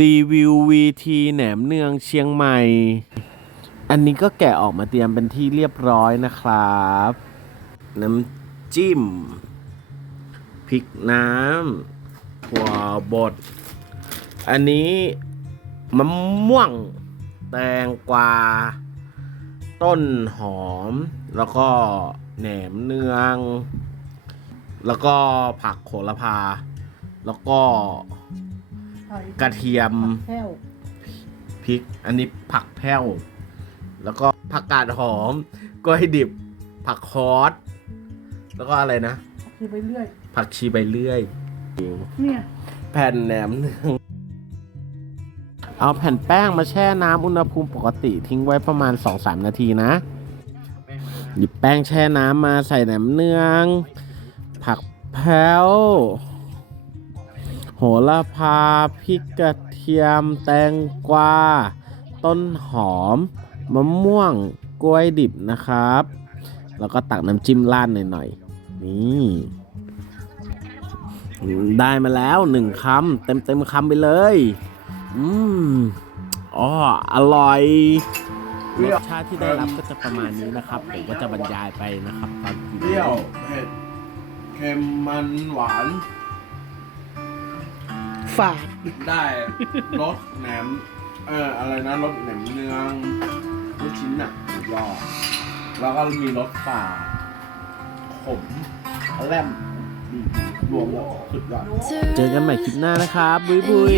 รีวิววีทีแหนมเนืองเชียงใหม่ อันนี้ก็แกะออกมาเตรียมเป็นที่เรียบร้อยนะครับ น้ำจิ้มพริกน้ำหัวบด อันนี้มะม่วง แตงกวา ต้นหอม แล้วก็แหนมเนือง แล้วก็ผักโหระพา แล้วก็ กระเทียมแห้วพริก อันนี้ผักแพ้ว แล้วก็ผักกาดหอมกล้วยดิบ ผักคอสแล้วก็อะไรนะ คือไปเรื่อย ผักชีใบเลื่อย เนี่ยแผ่นแหนมเนืองเอาแผ่นแป้งมาแช่น้ำอุณหภูมิปกติทิ้งไว้ประมาณ 2-3 นาทีนะ หยิบแป้งแช่น้ำมาใส่แหนมเนือง ผักแพ้ว โหระพาพริกกระเทียม แตงกวา ต้นหอม มะม่วง กล้วยดิบนะครับ แล้วก็ตักน้ำจิ้มราดหน่อยๆ นี่ ได้มาแล้วหนึ่งคำเต็มเต็มๆคำไปเลย อืมอ๋ออร่อยรสชาติที่ได้รับก็จะประมาณนี้นะครับ ผมก็จะบรรยายไปนะครับตอนกินเปรี้ยวเผ็ดเค็มมันหวาน ฝาด ได้รสแหนม เอออะไรนะรสแหนมเนืองลูกชิ้นอะสุดยอดแล้วก็มีรสป่าขมแลมดีรวมแล้วสุดยอด เจอกันใหม่คลิปหน้านะครับ บุยบุย